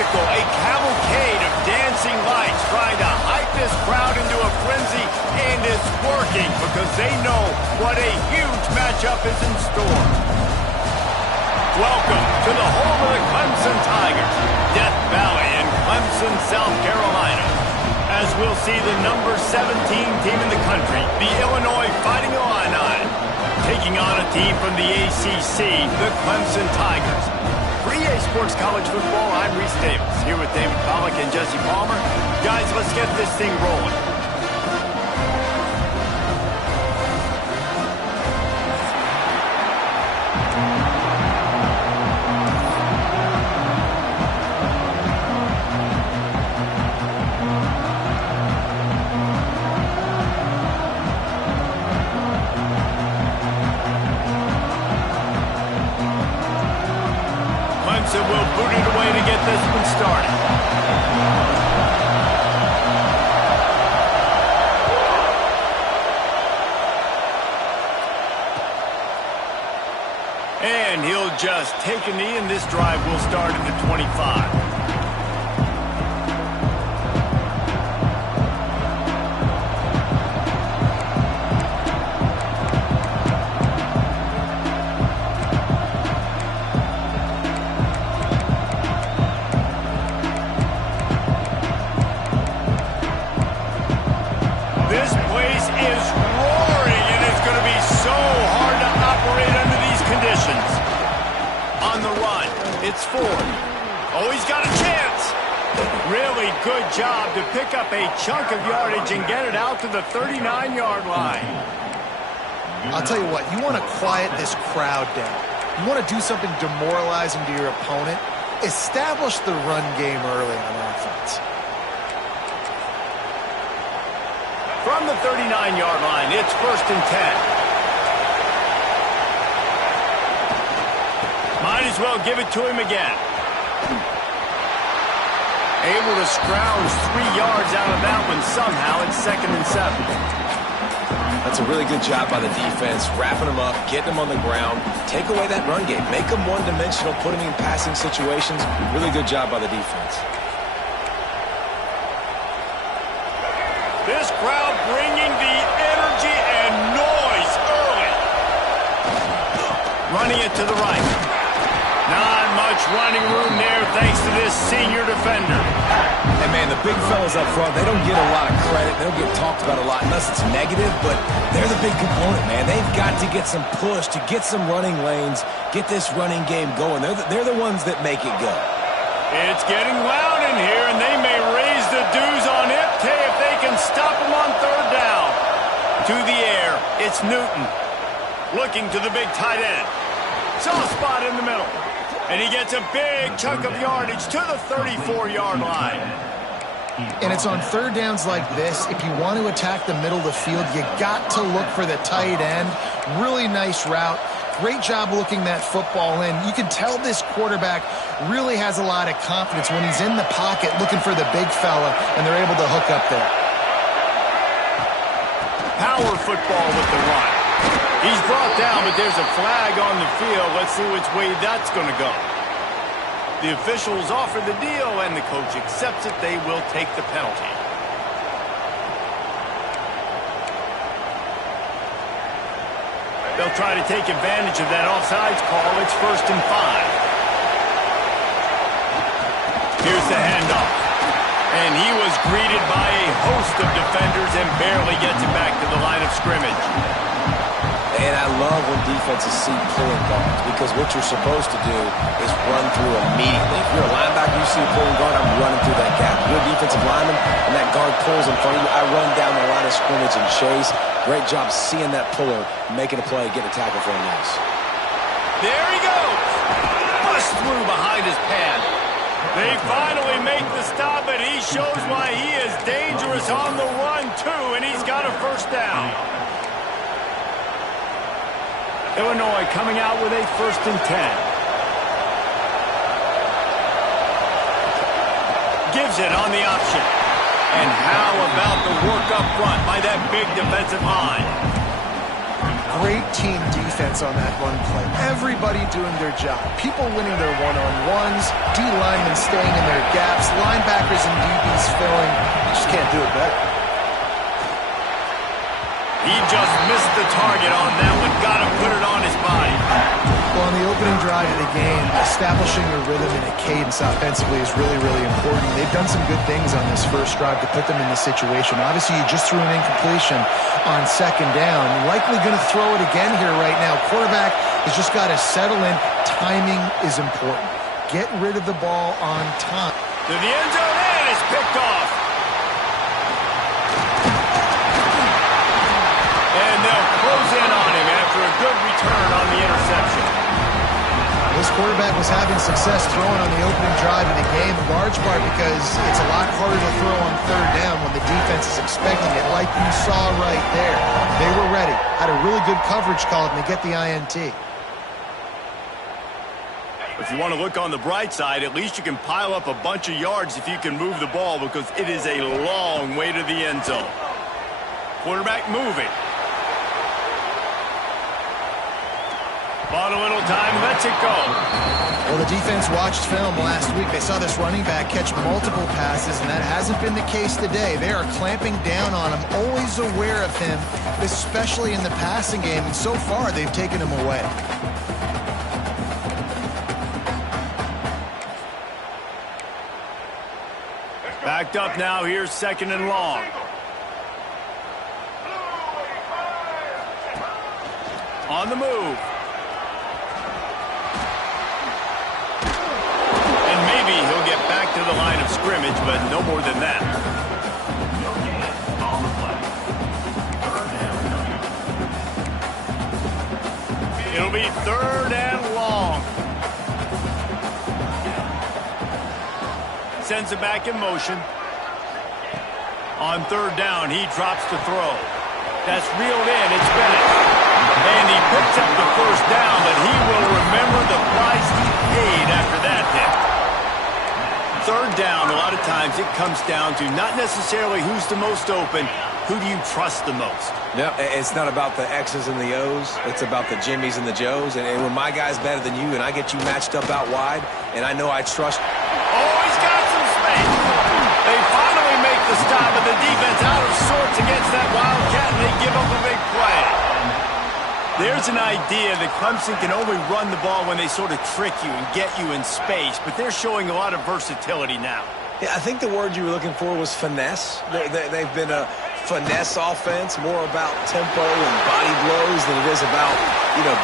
spectacle, a cavalcade of dancing lights trying to hype this crowd into a frenzy, and it's working because they know what a huge matchup is in store. Welcome to the home of the Clemson Tigers, Death Valley in Clemson, South Carolina. As we'll see the number 17 team in the country, the Illinois Fighting Illini, taking on a team from the ACC, the Clemson Tigers. For EA Sports College Football, I'm Yr3, here with David Pollack and Jesse Palmer. Guys, let's get this thing rolling. Clemson will boot it away to get this one started. And he'll just take a knee, and this drive will start at the 25. This place is roaring, and it's going to be so hard to operate under these conditions. On the run, it's Ford. Oh, he's got a chance. Really good job to pick up a chunk of yardage and get it out to the 39-yard line. I'll tell you what, you want to quiet this crowd down. You want to do something demoralizing to your opponent. Establish the run game early on offense. From the 39-yard line, it's 1st and 10. Might as well give it to him again. Able to scrounge 3 yards out of that one somehow. It's 2nd and 7. That's a really good job by the defense, wrapping them up, getting them on the ground, take away that run game, make them one-dimensional, put them in passing situations. Really good job by the defense. This crowd bringing the energy and noise early. Running it to the right. Not much running room there thanks to this senior defender. Hey, man, the big fellas up front, they don't get a lot of credit. They don't get talked about a lot unless it's negative, but they're the big component, man. They've got to get some push, to get some running lanes, get this running game going. They're the ones that make it go. It's getting loud in here, and they may raise the dues on Yr3 if they can stop him on 3rd down. To the air, it's Newton. Looking to the big tight end. Soft spot in the middle. And he gets a big chunk of yardage to the 34-yard line. And it's on 3rd downs like this. If you want to attack the middle of the field, you got to look for the tight end. Really nice route. Great job looking that football in. You can tell this quarterback really has a lot of confidence when he's in the pocket looking for the big fella, and they're able to hook up there. Power football with the run. He's brought down, but there's a flag on the field. Let's see which way that's going to go. The officials offer the deal, and the coach accepts it. They will take the penalty. They'll try to take advantage of that offsides call. It's 1st and 5. Here's the handoff. And he was greeted by a host of defenders and barely gets it back to the line of scrimmage. And I love when defenses see pulling guards, because what you're supposed to do is run through immediately. If you're a linebacker, you see a pulling guard, I'm running through that gap. If you're a defensive lineman and that guard pulls in front of you, I run down the line of scrimmage and chase. Great job seeing that puller, making a play, getting a tackle for a loss. There he goes. Bust through behind his pad. They finally make the stop, and he shows why he is dangerous on the run, too, and he's got a 1st down. Illinois coming out with a 1st and 10. Gives it on the option. And how about the work up front by that big defensive line? Great team defense on that run play. Everybody doing their job. People winning their one-on-ones, D linemen staying in their gaps, linebackers and DBs filling. You just can't do it better. He just missed the target on that one. Got to put it on his body. Well, on the opening drive of the game, establishing a rhythm and a cadence offensively is really, really important. They've done some good things on this first drive to put them in this situation. Obviously, you just threw an incompletion on second down. Likely going to throw it again here right now. Quarterback has just got to settle in. Timing is important. Get rid of the ball on time. To the end zone, and it's picked off. And they'll close in on him after a good return on the interception. This quarterback was having success throwing on the opening drive of the game, in large part because it's a lot harder to throw on third down when the defense is expecting it, like you saw right there. They were ready, had a really good coverage call, and they get the INT. If you want to look on the bright side, at least you can pile up a bunch of yards if you can move the ball, because it is a long way to the end zone. Quarterback moving. Bought a little time, lets it go. Well, the defense watched film last week. They saw this running back catch multiple passes, and that hasn't been the case today. They are clamping down on him, always aware of him, especially in the passing game, and so far they've taken him away. Backed up now, here's second and long. On the move. And maybe he'll get back to the line of scrimmage, but no more than that. It'll be third and long. Sends it back in motion. On third down, he drops the throw. That's reeled in. It's Bennett. And he picks up the first down, but he will remember the price he paid after that hit. Third down, a lot of times it comes down to not necessarily who's the most open, who do you trust the most? No, it's not about the X's and the O's. It's about the Jimmies and the Joes. And when my guy's better than you and I get you matched up out wide, and I know I trust... Oh, he's got some space. They finally make the stop, and the defense out of sorts against that Wildcat, and they give up a big play. There's an idea that Clemson can only run the ball when they sort of trick you and get you in space, but they're showing a lot of versatility now. Yeah, I think the word you were looking for was finesse. They've been a finesse offense, more about tempo and body blows than it is about,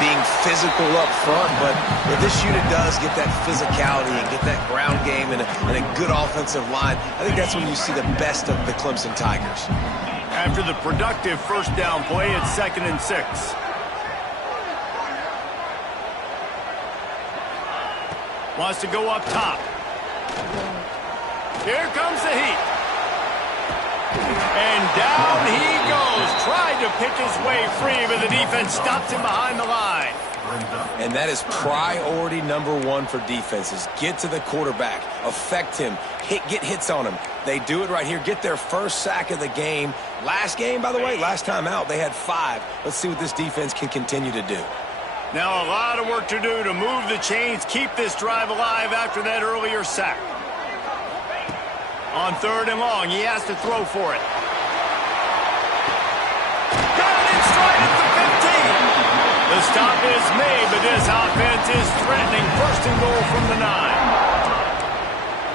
being physical up front. But if this unit does get that physicality and get that ground game and a good offensive line, I think that's when you see the best of the Clemson Tigers. After the productive first down play, it's 2nd and 6. Wants to go up top. Here comes the heat. And down he goes. Tried to pick his way free, but the defense stops him behind the line. And that is priority number one for defenses. Get to the quarterback. Affect him. Get hits on him. They do it right here. Get their first sack of the game. Last game, by the way, last time out, they had 5. Let's see what this defense can continue to do. Now a lot of work to do to move the chains, keep this drive alive after that earlier sack. On third and long, he has to throw for it. Got it in stride at the 15. The stop is made, but this offense is threatening. First and goal from the 9.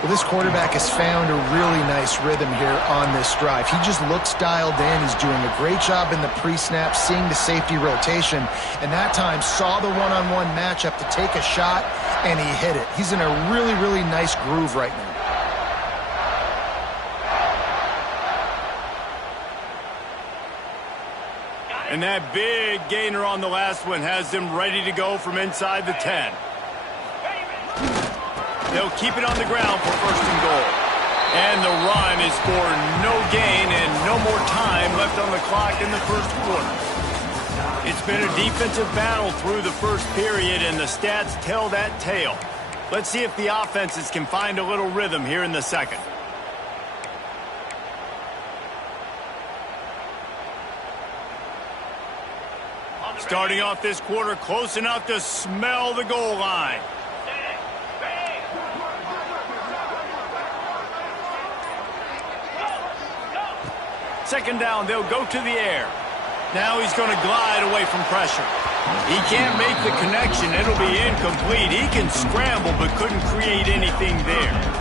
Well, this quarterback has found a really nice rhythm here on this drive. He just looks dialed in. He's doing a great job in the pre-snap, seeing the safety rotation, and that time saw the one-on-one matchup to take a shot, and he hit it. He's in a really, really nice groove right now. And that big gainer on the last one has them ready to go from inside the 10. They'll keep it on the ground for first and goal. And the run is for no gain and no more time left on the clock in the first quarter. It's been a defensive battle through the first period, and the stats tell that tale. Let's see if the offenses can find a little rhythm here in the second. Starting off this quarter close enough to smell the goal line. Second down, they'll go to the air. Now he's going to glide away from pressure. He can't make the connection. It'll be incomplete. He can scramble but couldn't create anything there.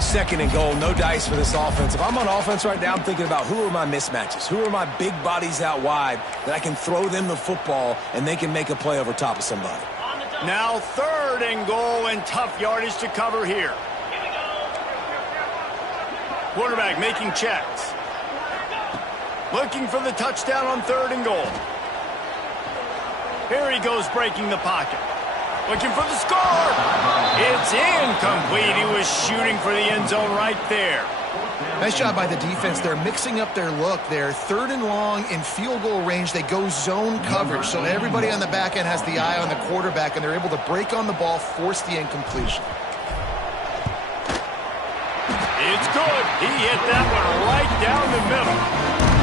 Second and goal, no dice for this offense. If I'm on offense right now, I'm thinking about who are my mismatches? Who are my big bodies out wide that I can throw them the football and they can make a play over top of somebody? Now third and goal and tough yardage to cover here. Quarterback making checks. Looking for the touchdown on third and goal. Here he goes breaking the pocket. Looking for the score. It's incomplete. He was shooting for the end zone right there. Nice job by the defense. They're mixing up their look. They're third and long in field goal range. They go zone coverage. So everybody on the back end has the eye on the quarterback, and they're able to break on the ball, force the incompletion. It's good. He hit that one right down the middle.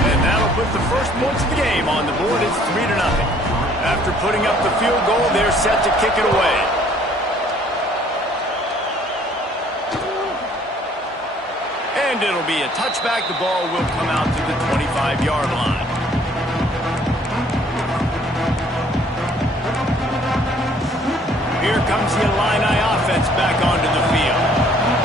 And that'll put the first points of the game on the board. It's 3-0. After putting up the field goal, they're set to kick it away. And it'll be a touchback. The ball will come out to the 25-yard line. Here comes the Illini offense back onto the field.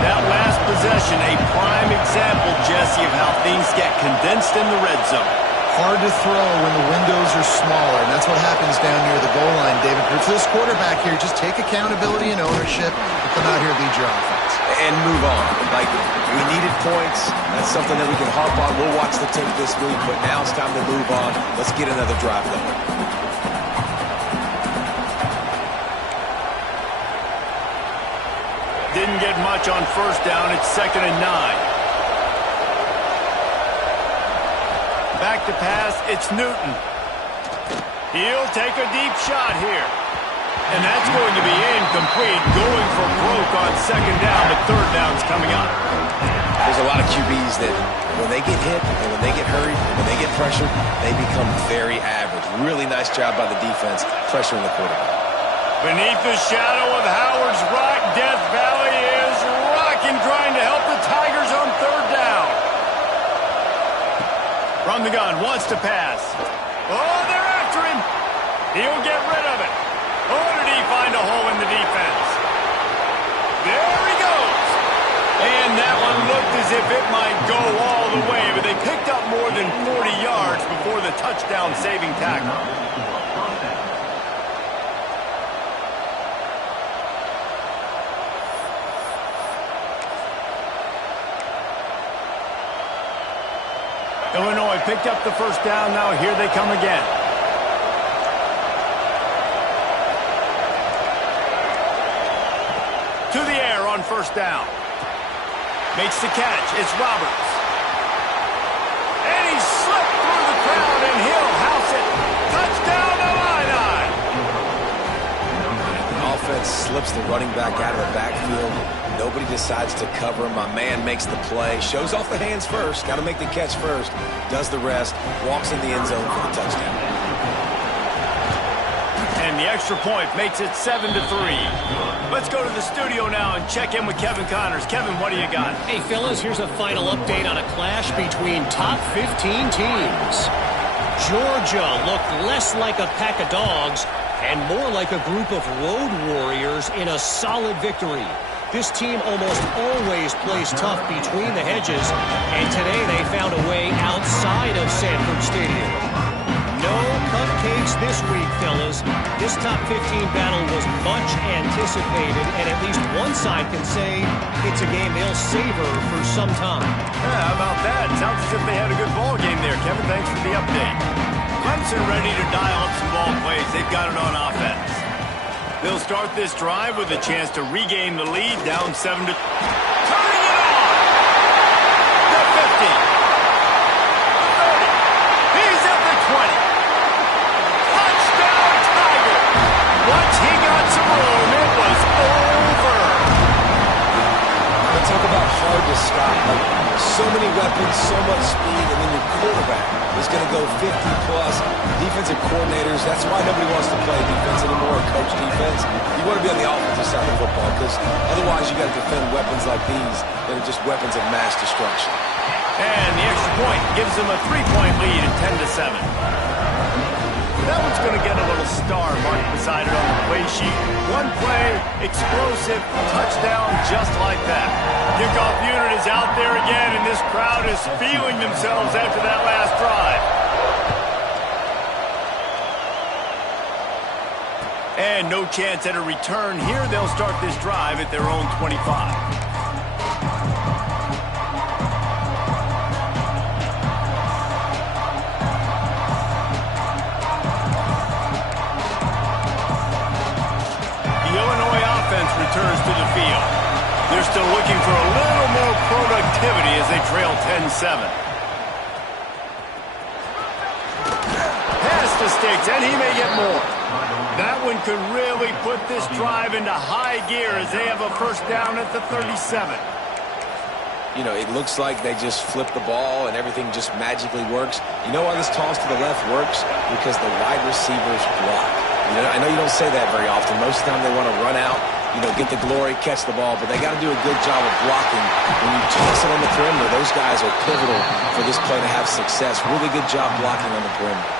That last possession, a prime example, Jesse, of how things get condensed in the red zone. Hard to throw when the windows are smaller, and that's what happens down near the goal line, David. But for this quarterback here, just take accountability and ownership and come out here and lead your offense. And move on. Like, we needed points. That's something that we can harp on. We'll watch the tape this week, but now it's time to move on. Let's get another drive going. Didn't get much on first down. It's 2nd and 9. Back to pass, it's Newton. He'll take a deep shot here. And that's going to be incomplete. Going for broke on second down, but third down's coming up. There's a lot of QBs that when they get hit and when they get hurried, when they get pressured, they become very average. Really nice job by the defense pressuring the quarterback. Beneath the shadow of Howard's Rock, Death Valley is rocking, trying to help the Tigers on third down. From the gun, wants to pass. Oh, they're after him. He'll get rid of it. Oh, did he find a hole in the defense? There he goes. And that one looked as if it might go all the way, but they picked up more than 40 yards before the touchdown-saving tackle. Illinois picked up the first down. Now here they come again. To the air on first down. Makes the catch. It's Roberts. And he slipped through the crowd, and he'll house it. Touchdown, Illini! The offense slips the running back out of the backfield. Nobody decides to cover him. My man makes the play. Shows off the hands first. Got to make the catch first. Does the rest. Walks in the end zone for the touchdown. And the extra point makes it 7-3. Let's go to the studio now and check in with Kevin Connors. Kevin, what do you got? Hey, fellas, here's a final update on a clash between top 15 teams. Georgia looked less like a pack of dogs and more like a group of road warriors in a solid victory. This team almost always plays tough between the hedges, and today they found a way outside of Sanford Stadium. No cupcakes this week, fellas. This top 15 battle was much anticipated, and at least one side can say it's a game they'll savor for some time. Yeah, how about that? Sounds as if they had a good ball game there. Kevin, thanks for the update. Clemson ready to dial up some ball plays. They've got it on offense. They'll start this drive with a chance to regain the lead, down 7-2. Turning it on! The 50. The 30. He's at the 20. Touchdown, Tiger! Once he got some room, it was over. The talk about hard to stop. Like, so many weapons, so much speed, and then your quarterback is going to go 50-plus. Defensive coordinators, that's why nobody wants to play defense anymore or coach defense. You want to be on the offensive side of football because otherwise you got to defend weapons like these that are just weapons of mass destruction. And the extra point gives them a 3-point lead at 10-7. That one's going to get a little star marked beside it on the play sheet. One play, explosive, touchdown just like that. Kickoff unit is out there again, and this crowd is feeling themselves after that last drive. And no chance at a return here. They'll start this drive at their own 25. Returns to the field. They're still looking for a little more productivity as they trail 10-7. Pass to Sticks, and he may get more. That one could really put this drive into high gear as they have a first down at the 37. You know, it looks like they just flip the ball and everything just magically works. You know why this toss to the left works? Because the wide receivers block. You know, I know you don't say that very often. Most of the time they want to run out, you know, get the glory, catch the ball, but they got to do a good job of blocking. When you toss it on the perimeter, those guys are pivotal for this play to have success. Really good job blocking on the perimeter.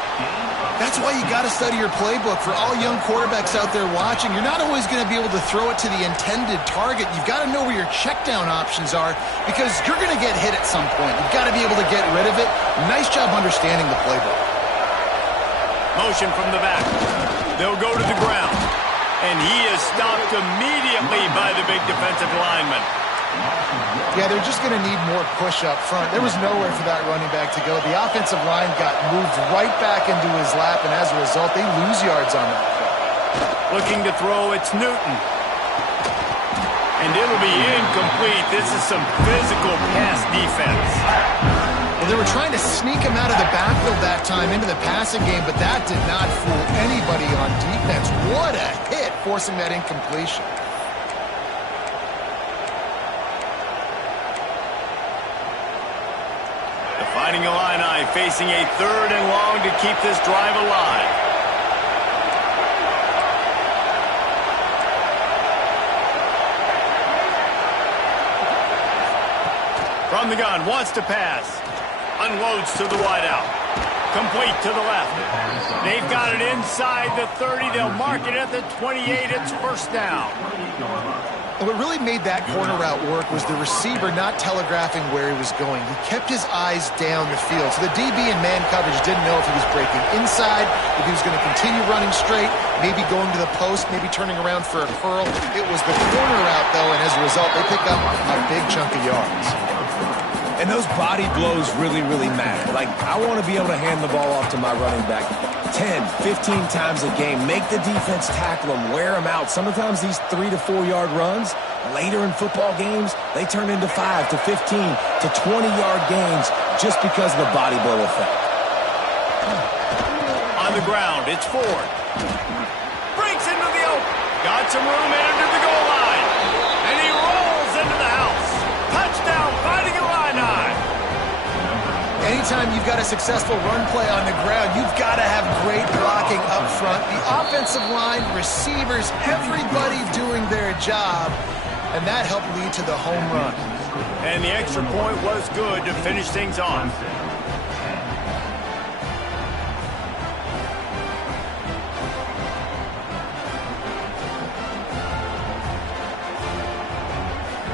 That's why you got to study your playbook. For all young quarterbacks out there watching, you're not always going to be able to throw it to the intended target. You've got to know where your check down options are because you're going to get hit at some point. You've got to be able to get rid of it. Nice job understanding the playbook. Motion from the back. They'll go to the ground. And he is stopped immediately by the big defensive lineman. Yeah, they're just going to need more push up front. There was nowhere for that running back to go. The offensive line got moved right back into his lap, and as a result, they lose yards on that play. Looking to throw, it's Newton. And it'll be incomplete. This is some physical pass defense. Well, they were trying to sneak him out of the backfield that time into the passing game, but that did not fool anybody on defense. What a hit, forcing that incompletion. The Fighting Illini facing a 3rd and long to keep this drive alive. From the gun, wants to pass. Unloads to the wideout. Complete to the left. They've got it inside the 30. They'll mark it at the 28. It's first down. And what really made that corner route work was the receiver not telegraphing where he was going. He kept his eyes down the field. So the DB in man coverage didn't know if he was breaking inside, if he was going to continue running straight, maybe going to the post, maybe turning around for a curl. It was the corner route, though, and as a result, they pick up a big chunk of yards. And those body blows really, really matter. Like, I want to be able to hand the ball off to my running back 10, 15 times a game. Make the defense tackle them, wear them out. Sometimes these 3 to 4 yard runs, later in football games, they turn into 5 to 15 to 20 yard gains just because of the body blow effect. On the ground, it's Ford. Breaks into the open. Got some room under the goal line. And he rolls into the house. Touchdown, Fighting Illini. Anytime you've got a successful run play on the ground, you've got to have great blocking up front. The offensive line, receivers, everybody doing their job. And that helped lead to the home run. And the extra point was good to finish things off.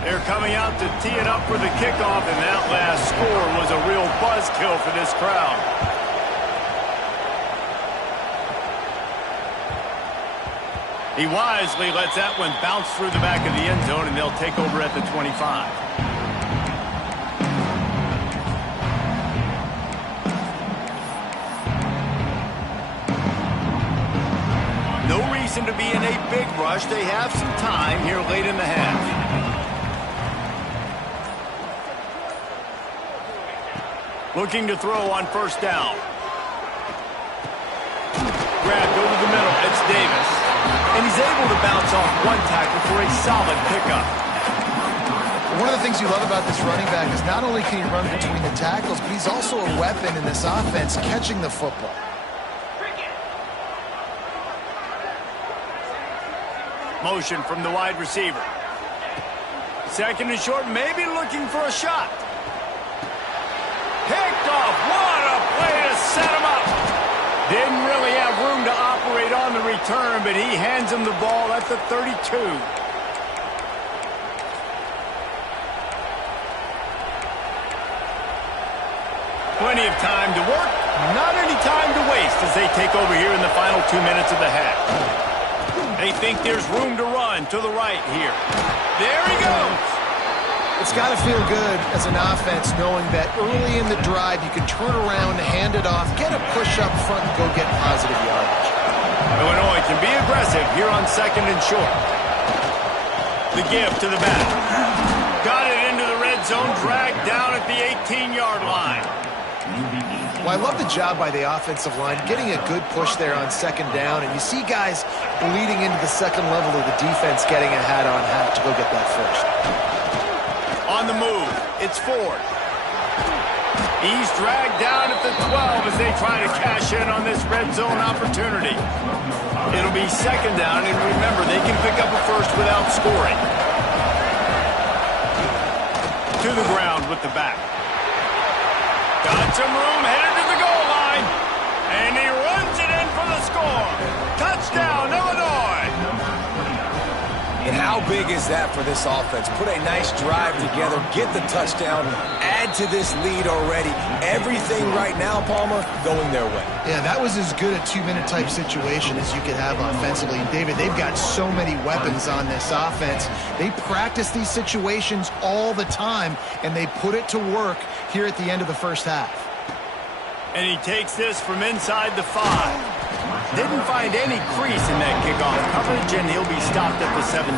They're coming out to tee it up for the kickoff, and that last score was a real buzzkill for this crowd. He wisely lets that one bounce through the back of the end zone, and they'll take over at the 25. No reason to be in a big rush. They have some time here late in the half. Looking to throw on first down. Grabbed over the middle. It's Davis. And he's able to bounce off one tackle for a solid pickup. One of the things you love about this running back is not only can he run between the tackles, but he's also a weapon in this offense catching the football. Motion from the wide receiver. Second and short, maybe looking for a shot. Picked off. What a play to set him up. Didn't really have room to operate on the return, but he hands him the ball at the 32. Plenty of time to work, not any time to waste as they take over here in the final 2 minutes of the half. They think there's room to run to the right here. There he goes. It's got to feel good as an offense knowing that early in the drive you can turn around, hand it off, get a push up front, and go get positive yardage. Illinois can be aggressive here on second and short. The give to the back. Got it into the red zone, dragged down at the 18-yard line. Well, I love the job by the offensive line, getting a good push there on second down, and you see guys bleeding into the second level of the defense getting a hat-on-hat to go get that first. On the move, it's Ford. He's dragged down at the 12 as they try to cash in on this red zone opportunity. It'll be second down, and remember, they can pick up a first without scoring. To the ground with the back. Got some room, headed to the goal line. And he runs it in for the score. Touchdown, Illinois. And how big is that for this offense? Put a nice drive together, get the touchdown, add to this lead already. Everything right now, Palmer, going their way. Yeah, that was as good a two-minute type situation as you could have offensively. And, David, they've got so many weapons on this offense. They practice these situations all the time, and they put it to work here at the end of the first half. And he takes this from inside the 5. Didn't find any crease in that kickoff coverage, and he'll be stopped at the 17.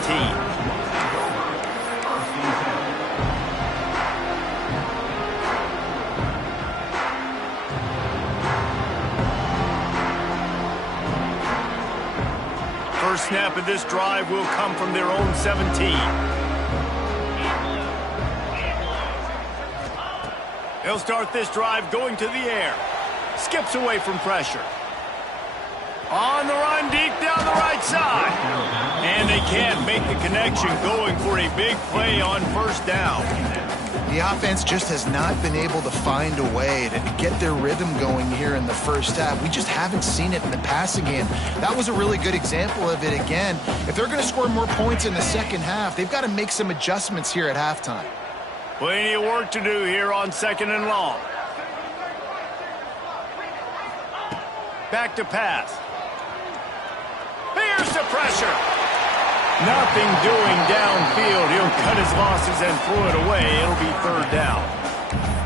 First snap of this drive will come from their own 17. They'll start this drive going to the air. Skips away from pressure. On the run, deep down the right side. And they can't make the connection, going for a big play on first down. The offense just has not been able to find a way to get their rhythm going here in the first half. We just haven't seen it in the passing game. That was a really good example of it again. If they're going to score more points in the second half, they've got to make some adjustments here at halftime. Plenty of work to do here on second and long. Back to pass. Here's the pressure. Nothing doing downfield. He'll cut his losses and throw it away. It'll be third down.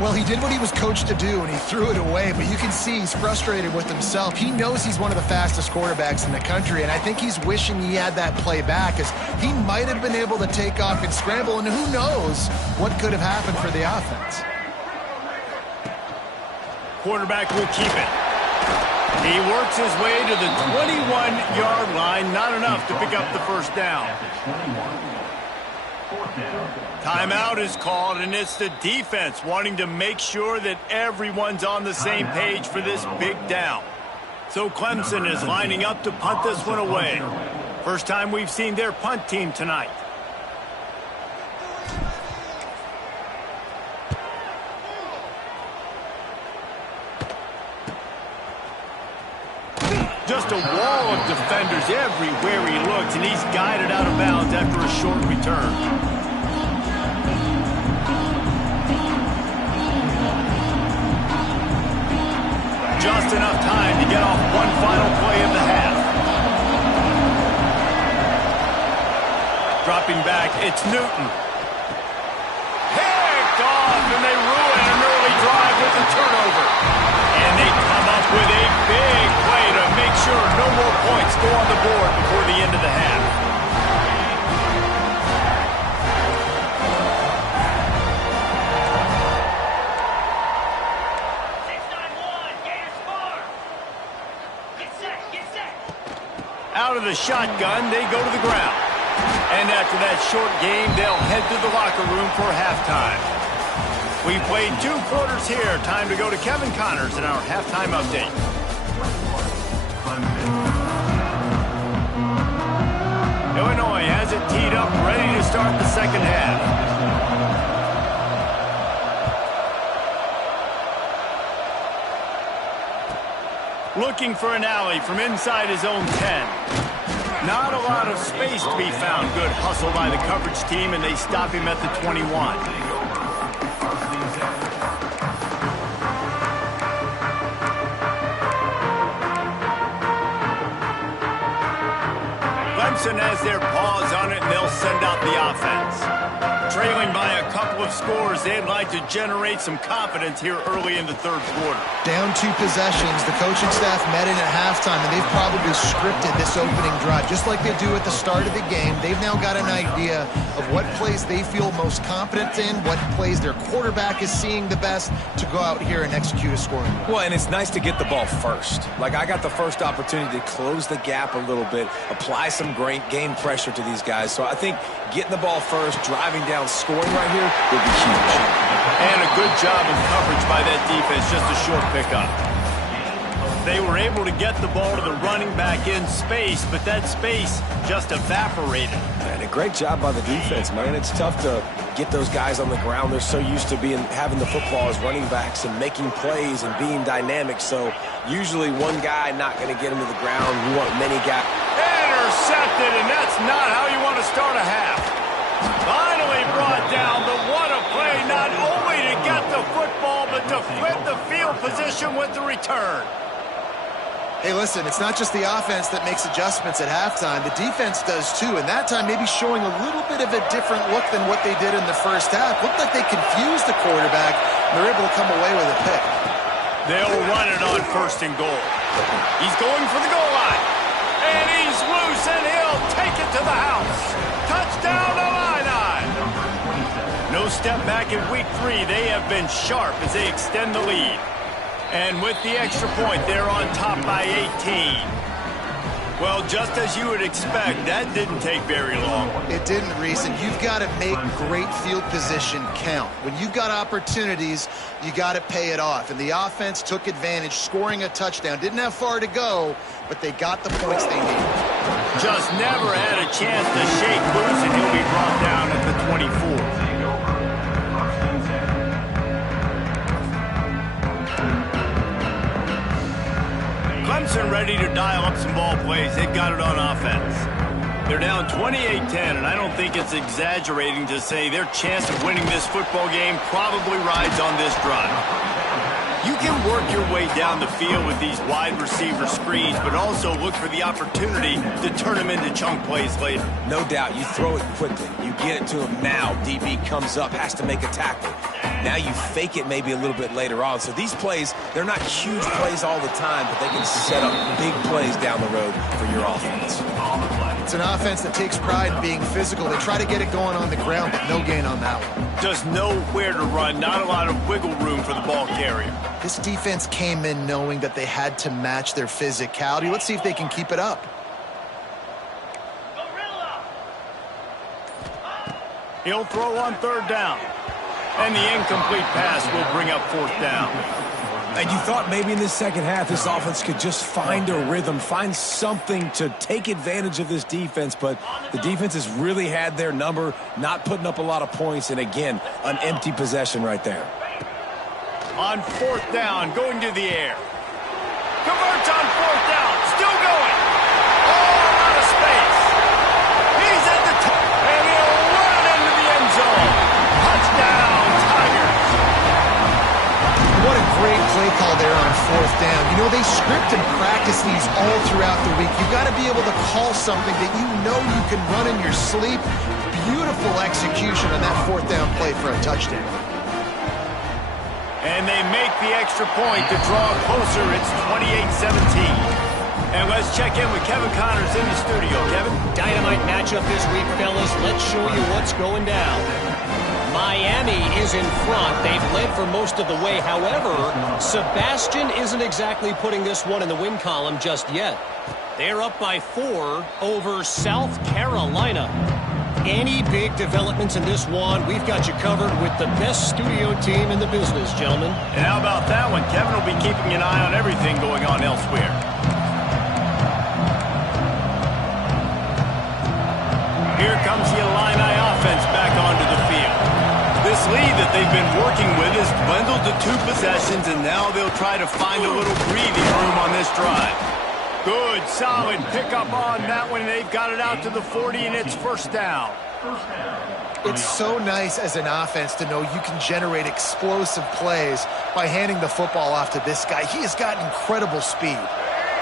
Well, he did what he was coached to do, and he threw it away, but you can see he's frustrated with himself. He knows he's one of the fastest quarterbacks in the country, and I think he's wishing he had that play back, as he might have been able to take off and scramble, and who knows what could have happened for the offense. Quarterback will keep it. He works his way to the 21-yard line. Not enough to pick up the first down. Timeout is called, and it's the defense wanting to make sure that everyone's on the same page for this big down. So Clemson is lining up to punt this one away. First time we've seen their punt team tonight. Just a wall of defenders everywhere he looks, and he's guided out of bounds after a short return. Just enough time to get off one final play of the half. Dropping back, it's Newton. Picked off, and they ruin an early drive with the turnover. And they come up with a big play to make sure no more points go on the board before the end of the half. Out of the shotgun, they go to the ground. And after that short game, they'll head to the locker room for halftime. We played 2 quarters here. Time to go to Kevin Connors in our halftime update. Illinois has it teed up, ready to start the second half. Looking for an alley from inside his own 10. Not a lot of space to be found. Good hustle by the coverage team, and they stop him at the 21. Clemson has their paws on it, and they'll send out the offense. Trailing by a couple of scores, they'd like to generate some confidence here early in the third quarter. Down 2 possessions, the coaching staff met in at halftime, and they've probably scripted this opening drive. Just like they do at the start of the game, they've now got an idea of what plays they feel most confident in, what plays their quarterback is seeing the best to go out here and execute a scoring. Well, and it's nice to get the ball first. Like, I got the first opportunity to close the gap a little bit, apply some great game pressure to these guys. So I think getting the ball first, driving down, scoring right here will be huge. And a good job of coverage by that defense, just a short pickup. They were able to get the ball to the running back in space, but that space just evaporated. And a great job by the defense, man. It's tough to get those guys on the ground. They're so used to having the football as running backs and making plays and being dynamic. So usually one guy not going to get him to the ground. You want many guys. Intercepted, and that's not how you want to start a half. Finally brought down, but what a play, not only to get the football, but to flip the field position with the return. Hey, listen, it's not just the offense that makes adjustments at halftime. The defense does too, and that time maybe showing a little bit of a different look than what they did in the first half. Looked like they confused the quarterback, and they're able to come away with a pick. They'll run it on 1st and goal. He's going for the goal line. And he's loose, and he'll take it to the house. Touchdown, Illini! No step back in week 3. They have been sharp as they extend the lead. And with the extra point, they're on top by 18. Well, just as you would expect, that didn't take very long. It didn't, Reese, and you've got to make great field position count. When you've got opportunities, you got to pay it off. And the offense took advantage, scoring a touchdown. Didn't have far to go, but they got the points they needed. Just never had a chance to shake loose, and he'll be brought down at the 24. Clemson ready to dial up some ball plays. They've got it on offense. They're down 28-10, and I don't think it's exaggerating to say their chance of winning this football game probably rides on this drive. You can work your way down the field with these wide receiver screens, but also look for the opportunity to turn them into chunk plays later. No doubt, you throw it quickly. You get it to him now. DB comes up, has to make a tackle. Now you fake it maybe a little bit later on. So these plays, they're not huge plays all the time, but they can set up big plays down the road for your offense. It's an offense that takes pride in being physical. They try to get it going on the ground, but no gain on that one. Just nowhere to run, not a lot of wiggle room for the ball carrier. This defense came in knowing that they had to match their physicality. Let's see if they can keep it up. He'll throw on 3rd down. And the incomplete pass will bring up 4th down. And you thought maybe in this second half this offense could just find a rhythm, find something to take advantage of this defense, but the defense has really had their number, not putting up a lot of points, and again, an empty possession right there. On 4th down, going to the air. Converts on 4th down, still going. All out of space. He's at the top, and he'll run into the end zone. Touchdown, Tigers. What a great play call there on 4th down. You know, they script and practice these all throughout the week. You've got to be able to call something that you know you can run in your sleep. Beautiful execution on that 4th down play for a touchdown. And they make the extra point to draw closer. It's 28-17. And let's check in with Kevin Connors in the studio. Kevin? Dynamite matchup this week, fellas. Let's show you what's going down. Miami is in front. They've led for most of the way. However, Sebastian isn't exactly putting this one in the win column just yet. They're up by 4 over South Carolina. Any big developments in this one, we've got you covered with the best studio team in the business, gentlemen. And how about that one? Kevin will be keeping an eye on everything going on elsewhere. Here comes the Illini offense back onto the field. This lead that they've been working with is dwindled to 2 possessions, and now they'll try to find a little breathing room on this drive. Good, solid pickup on that one. They've got it out to the 40, and it's first down. It's so nice as an offense to know you can generate explosive plays by handing the football off to this guy. He has got incredible speed.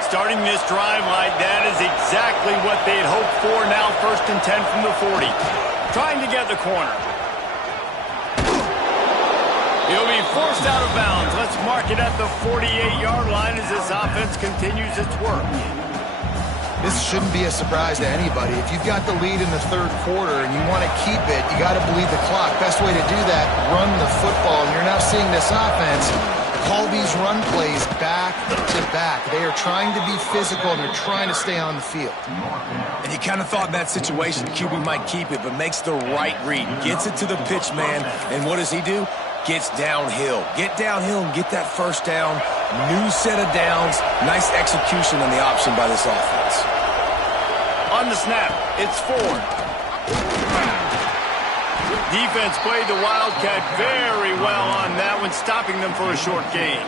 Starting this drive like that is exactly what they'd hoped for. Now 1st and 10 from the 40. Trying to get the corner. He'll be forced out of bounds. Let's mark it at the 48-yard line as this offense continues its work. This shouldn't be a surprise to anybody. If you've got the lead in the 3rd quarter and you want to keep it, you got to bleed the clock. Best way to do that, run the football. And you're now seeing this offense call these run plays back to back. They are trying to be physical, and they're trying to stay on the field. And you kind of thought in that situation QB might keep it, but makes the right read. Gets it to the pitch man, and what does he do? Gets downhill. Get downhill and get that first down. New set of downs. Nice execution on the option by this offense. On the snap, it's Ford. Defense played the Wildcat very well on that one, stopping them for a short gain.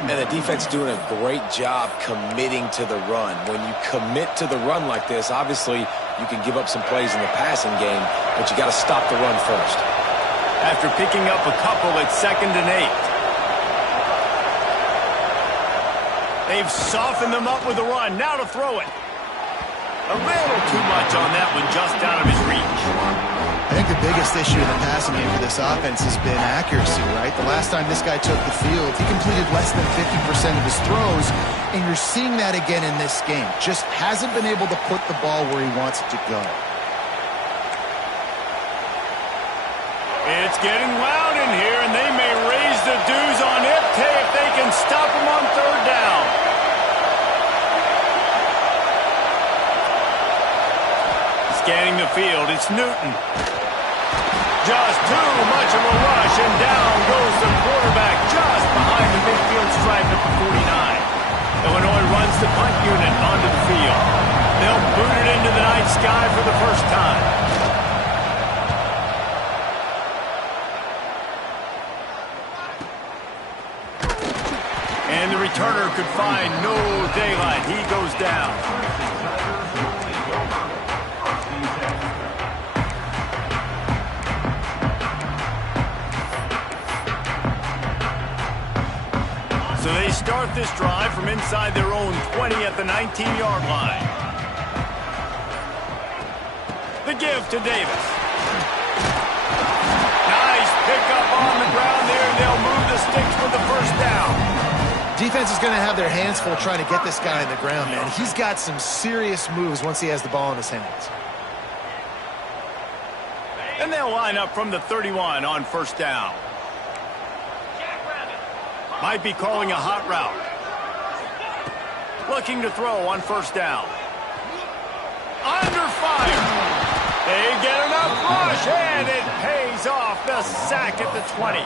And the defense doing a great job committing to the run. When you commit to the run like this, obviously you can give up some plays in the passing game, but you got to stop the run first. After picking up a couple at 2nd and 8. They've softened them up with the run. Now to throw it. A little too much on that one, just out of his reach. I think the biggest issue in the passing game for this offense has been accuracy, right? The last time this guy took the field, he completed less than 50% of his throws, and you're seeing that again in this game. Just hasn't been able to put the ball where he wants it to go. It's getting loud in here, and they may raise the dues on Yr3 if they can stop him on 3rd down. Scanning the field, it's Newton. Just too much of a rush, and down goes the quarterback just behind the midfield stripe at the 49. Illinois runs the punt unit onto the field. They'll boot it into the night sky for the first time. And the returner could find no daylight. He goes down. So they start this drive from inside their own 20 at the 19-yard line. The give to Davis. Nice pickup on the ground there. They'll move the sticks for the first down. Defense is going to have their hands full trying to get this guy on the ground, man. He's got some serious moves once he has the ball in his hands. And they'll line up from the 31 on first down. Might be calling a hot route. Looking to throw on first down. Under fire. They get enough rush, and it pays off. The sack at the 20.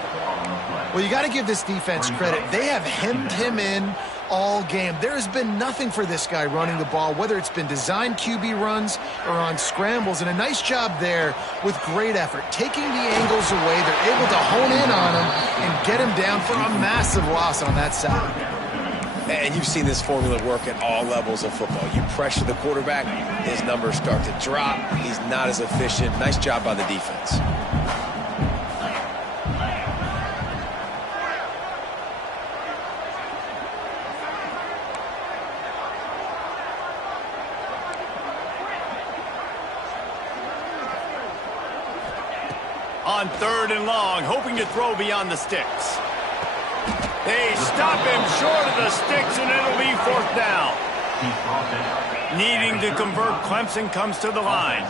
Well, you got to give this defense credit. They have hemmed him in all game. There has been nothing for this guy running the ball, whether it's been designed QB runs or on scrambles, and a nice job there with great effort. Taking the angles away, they're able to hone in on him and get him down for a massive loss on that side. And you've seen this formula work at all levels of football. You pressure the quarterback, his numbers start to drop. He's not as efficient. Nice job by the defense. On 3rd and long, hoping to throw beyond the sticks. They stop him short of the sticks, and it'll be 4th down. Needing to convert, Clemson comes to the line.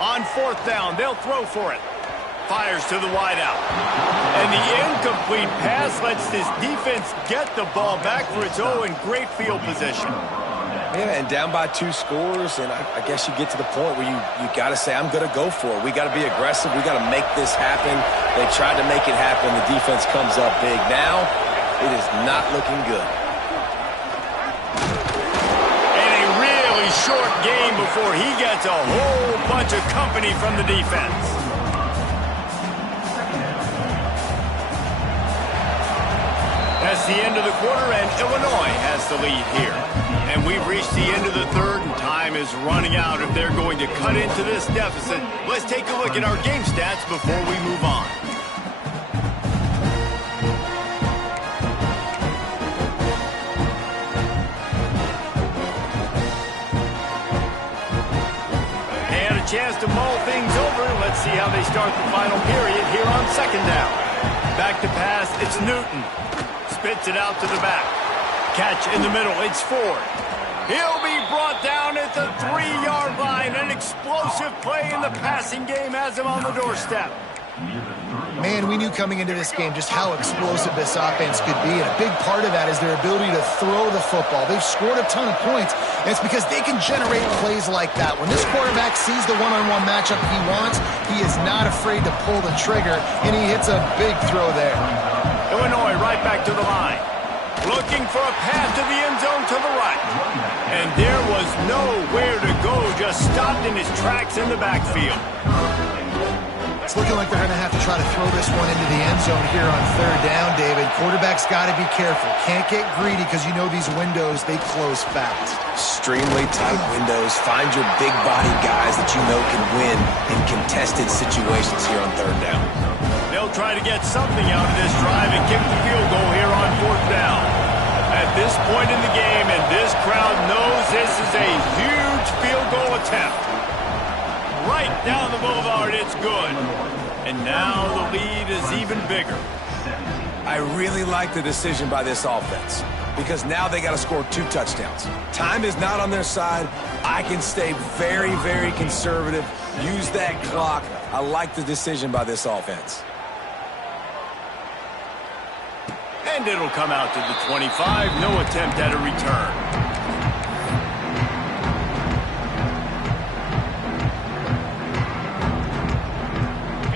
On fourth down, they'll throw for it. Fires to the wideout. And the incomplete pass lets this defense get the ball back for its own great field position. Yeah, and down by 2 scores, and I guess you get to the point where you got to say, I'm going to go for it. We got to be aggressive. We got to make this happen. They tried to make it happen. The defense comes up big. Now, it is not looking good. And a really short game before he gets a whole bunch of company from the defense. That's the end of the quarter, and Illinois has the lead here. And we've reached the end of the third, and time is running out if they're going to cut into this deficit. Let's take a look at our game stats before we move on. They had a chance to mull things over. Let's see how they start the final period here on second down. Back to pass, it's Newton. Spits it out to the back. Catch in the middle, it's Ford. He'll be brought down at the 3-yard line. An explosive play in the passing game has him on the doorstep. Man, we knew coming into this game just how explosive this offense could be, and a big part of that is their ability to throw the football. They've scored a ton of points, and it's because they can generate plays like that. When this quarterback sees the one-on-one matchup he wants, he is not afraid to pull the trigger, and he hits a big throw there. Illinois right back to the line. Looking for a path to the end zone to the right. And there was nowhere to go, just stopped in his tracks in the backfield. It's looking like they're going to have to try to throw this one into the end zone here on third down, David. Quarterback's got to be careful. Can't get greedy because you know these windows, they close fast. Extremely tight windows. Find your big body guys that you know can win in contested situations here on third down. They'll try to get something out of this drive and kick the field goal here on fourth down. At this point in the game, and this crowd knows this is a huge field goal attempt. Right down the boulevard, it's good. And now the lead is even bigger. I really like the decision by this offense because now they got to score 2 touchdowns. Time is not on their side. I can stay very, very conservative, use that clock. I like the decision by this offense. And it'll come out to the 25. No attempt at a return.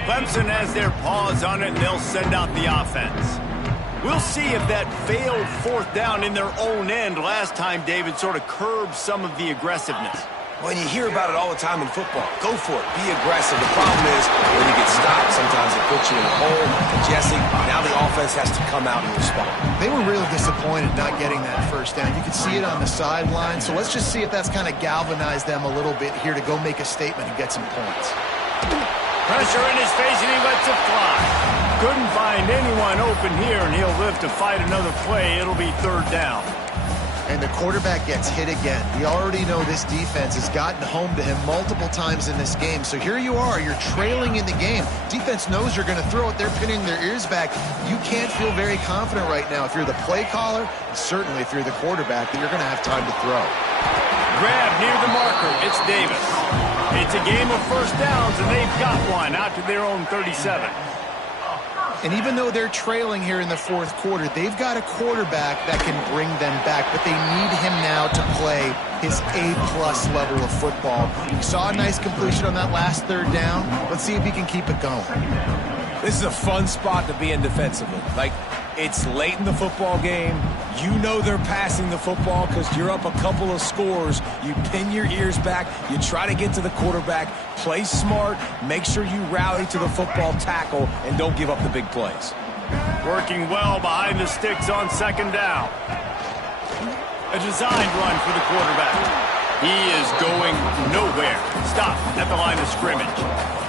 Clemson has their paws on it, and they'll send out the offense. We'll see if that failed fourth down in their own end last time, David, sort of curbed some of the aggressiveness. When you hear about it all the time in football, go for it. Be aggressive. The problem is when you get stopped, sometimes it puts you in a hole. And Jesse, now the offense has to come out and respond. They were really disappointed not getting that first down. You could see it on the sideline. So let's just see if that's kind of galvanized them a little bit here to go make a statement and get some points. Pressure in his face, and he lets it fly. Couldn't find anyone open here, and he'll live to fight another play. It'll be third down. And the quarterback gets hit again. We already know this defense has gotten home to him multiple times in this game. So here you are, you're trailing in the game. Defense knows you're going to throw it. They're pinning their ears back. You can't feel very confident right now if you're the play caller, and certainly if you're the quarterback, that you're going to have time to throw. Grab near the marker. It's Davis. It's a game of first downs, and they've got one out to their own 37. And even though they're trailing here in the fourth quarter, they've got a quarterback that can bring them back, but they need him now to play his A-plus level of football. We saw a nice completion on that last third down. Let's see if he can keep it going. This is a fun spot to be in defensively. Like, it's late in the football game. You know they're passing the football because you're up a couple of scores. You pin your ears back. You try to get to the quarterback. Play smart. Make sure you rally to the football tackle and don't give up the big plays. Working well behind the sticks on second down. A designed run for the quarterback. He is going nowhere. Stop at the line of scrimmage.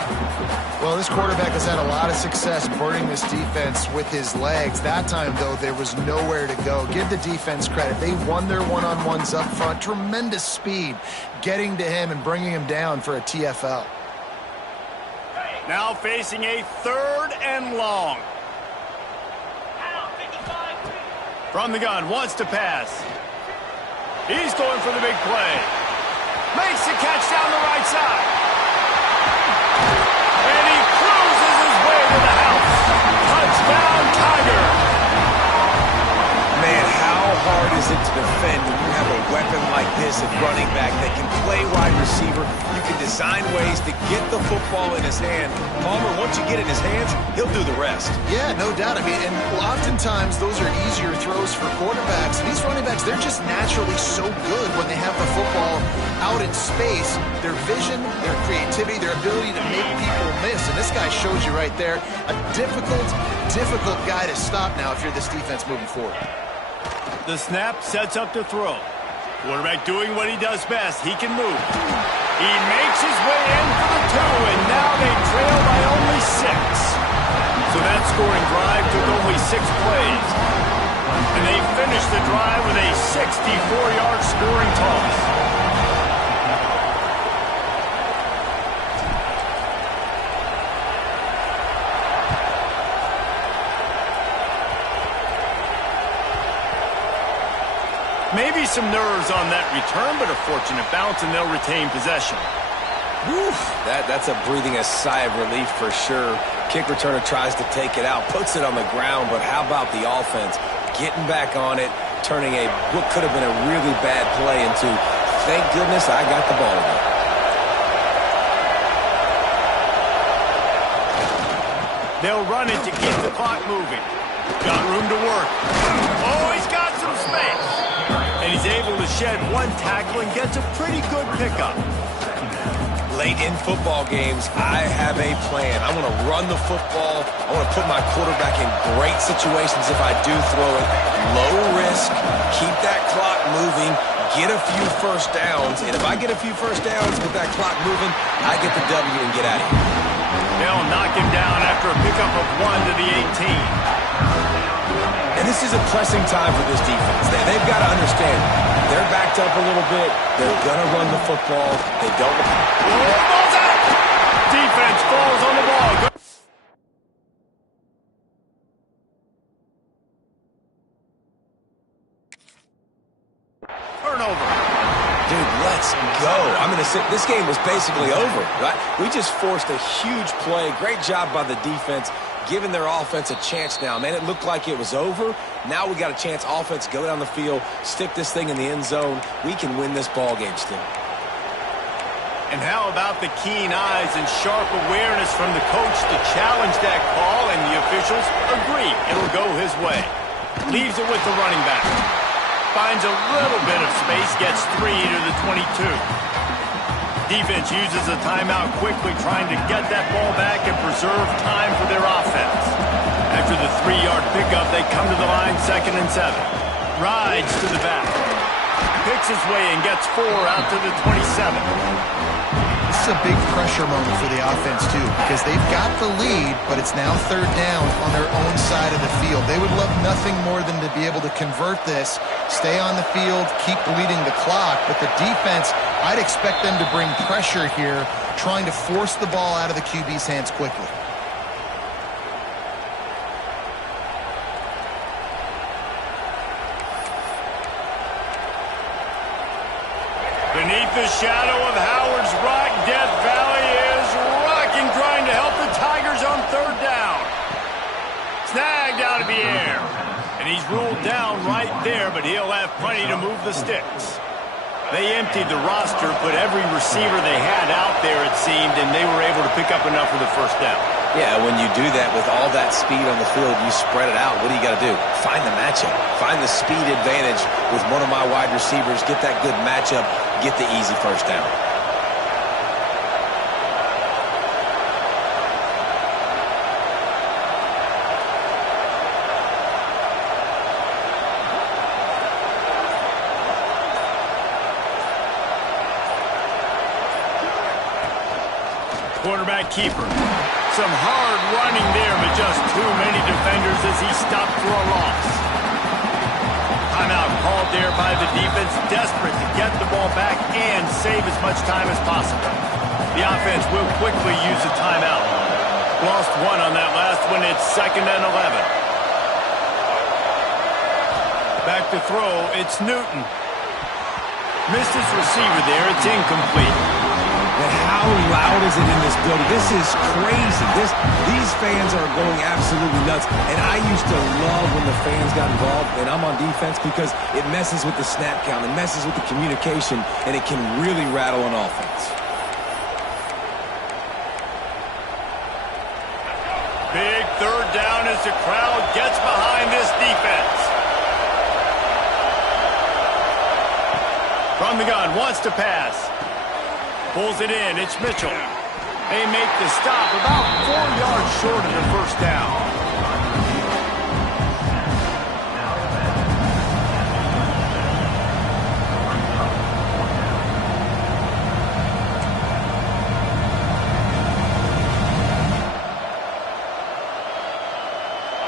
Well, this quarterback has had a lot of success burning this defense with his legs. That time, though, there was nowhere to go. Give the defense credit. They won their one-on-ones up front. Tremendous speed getting to him and bringing him down for a TFL. Now facing a third and long. From the gun, wants to pass. He's going for the big play. Makes the catch down the right side. aggressive running back that can play wide receiver. You can design ways to get the football in his hand. Palmer, once you get it in his hands, he'll do the rest. Yeah, no doubt. I mean, and oftentimes those are easier throws for quarterbacks. These running backs, they're just naturally so good when they have the football out in space. Their vision, their creativity, their ability to make people miss. And this guy shows you right there, a difficult guy to stop now if you're this defense moving forward. The snap sets up to throw. Quarterback doing what he does best. He can move. He makes his way in for the 2, and now they trail by only 6. So that scoring drive took only 6 plays. And they finished the drive with a 64-yard scoring toss. Maybe some nerves on that return, but a fortunate bounce, and they'll retain possession. Whew, that's a breathing a sigh of relief for sure. Kick returner tries to take it out, puts it on the ground, but how about the offense getting back on it, turning what could have been a really bad play into, thank goodness I got the ball again. They'll run it to keep the clock moving. Got room to work. Oh, he's got some space. And he's able to shed 1 tackle and gets a pretty good pickup. Late in football games, I have a plan. I want to run the football. I want to put my quarterback in great situations if I do throw it. Low risk, keep that clock moving, get a few first downs. And if I get a few first downs with that clock moving, I get the W and get out of here. They'll knock him down after a pickup of 1 to the 18. And this is a pressing time for this defense. They've got to understand, they're backed up a little bit. They're going to run the football. They don't. Oh, ball's out! Defense falls on the ball. Turnover. Dude, let's go. I'm going to say this game was basically over, right? We just forced a huge play. Great job by the defense, giving their offense a chance now. Man, it looked like it was over. Now we got a chance. Offense, go down the field, stick this thing in the end zone. We can win this ball game still. And how about the keen eyes and sharp awareness from the coach to challenge that call, and the officials agree it'll go his way. Leaves it with the running back. Finds a little bit of space, gets 3 to the 22. Defense uses a timeout quickly, trying to get that ball back and preserve time for their offense. After the 3-yard pickup, they come to the line 2nd and 7. Rides to the back. Picks his way and gets 4 out to the 27. This is a big pressure moment for the offense, too, because they've got the lead, but it's now 3rd down on their own side of the field. They would love nothing more than to be able to convert this, stay on the field, keep bleeding the clock, but the defense, I'd expect them to bring pressure here, trying to force the ball out of the QB's hands quickly. Beneath the shadow of Howard's Rock, Death Valley is rocking, trying to help the Tigers on 3rd down. Snagged out of the air. And he's ruled down right there, but he'll have plenty to move the sticks. They emptied the roster, put every receiver they had out there, it seemed, and they were able to pick up enough for the 1st down. Yeah, when you do that with all that speed on the field, you spread it out. What do you got to do? Find the matchup. Find the speed advantage with one of my wide receivers. Get that good matchup. Get the easy 1st down. Quarterback keeper. Some hard running there, but just too many defenders as he stopped for a loss. Timeout called there by the defense, desperate to get the ball back and save as much time as possible. The offense will quickly use a timeout. Lost 1 on that last one. It's 2nd and 11. Back to throw. It's Newton. Missed his receiver there. It's incomplete. And how loud is it in this building? This is crazy. These fans are going absolutely nuts. And I used to love when the fans got involved, and I'm on defense, because it messes with the snap count, it messes with the communication, and it can really rattle an offense. Big third down as the crowd gets behind this defense. From the gun, wants to pass. Pulls it in, it's Mitchell. They make the stop about 4 yards short of the first down.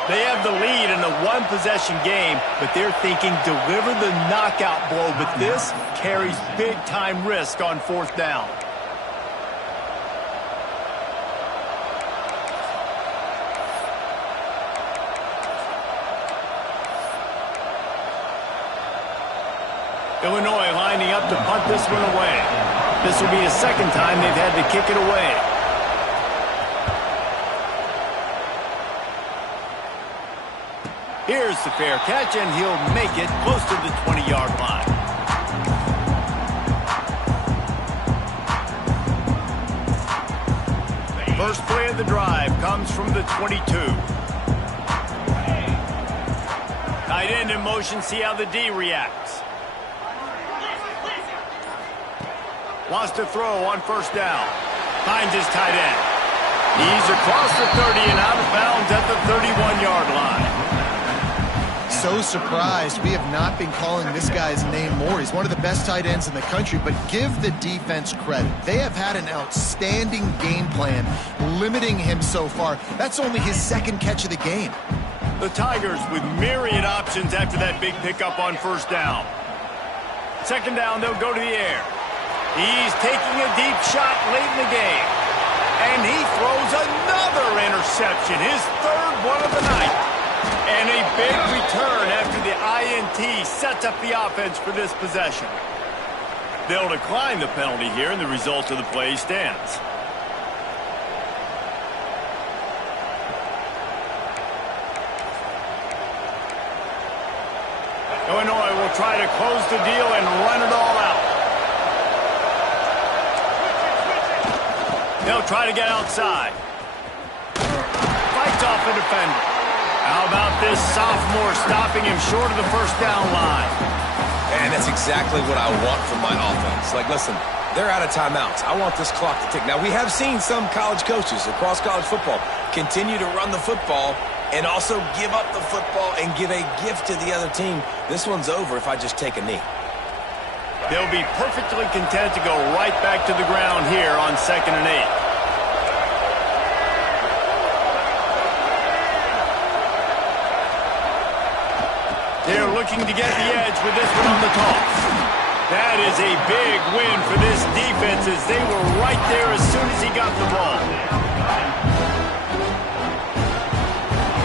They have the lead in a one-possession game, but they're thinking deliver the knockout blow, but this carries big-time risk on fourth down. Illinois lining up to punt this one away. This will be the second time they've had to kick it away. Here's the fair catch, and he'll make it close to the 20-yard line. First play of the drive comes from the 22. Tight end in motion, see how the D reacts. Wants to throw on first down. Finds his tight end. He's across the 30 and out of bounds at the 31-yard line. So surprised we have not been calling this guy's name more. He's one of the best tight ends in the country, but give the defense credit. They have had an outstanding game plan limiting him so far. That's only his second catch of the game. The Tigers with myriad options after that big pickup on first down. Second down, they'll go to the air. He's taking a deep shot late in the game. And he throws another interception, his third one of the night. And a big return after the INT sets up the offense for this possession. They'll decline the penalty here, and the result of the play stands. Illinois will try to close the deal and run it all out. They'll try to get outside. Fights off a defender. How about this sophomore stopping him short of the first down line? And that's exactly what I want from my offense. Like, listen, they're out of timeouts. I want this clock to tick. Now, we have seen some college coaches across college football continue to run the football and also give up the football and give a gift to the other team. This one's over if I just take a knee. They'll be perfectly content to go right back to the ground here on 2nd and 8. They're looking to get the edge with this one on the toss. That is a big win for this defense as they were right there as soon as he got the ball.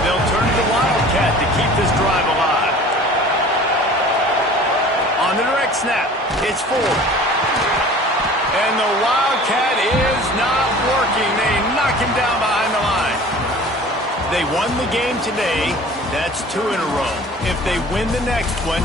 They'll turn to the Wildcat to keep this drive alive. On the direct snap, it's Ford. And the Wildcat is not working. They knock him down behind the line. They won the game today. That's 2 in a row. If they win the next one,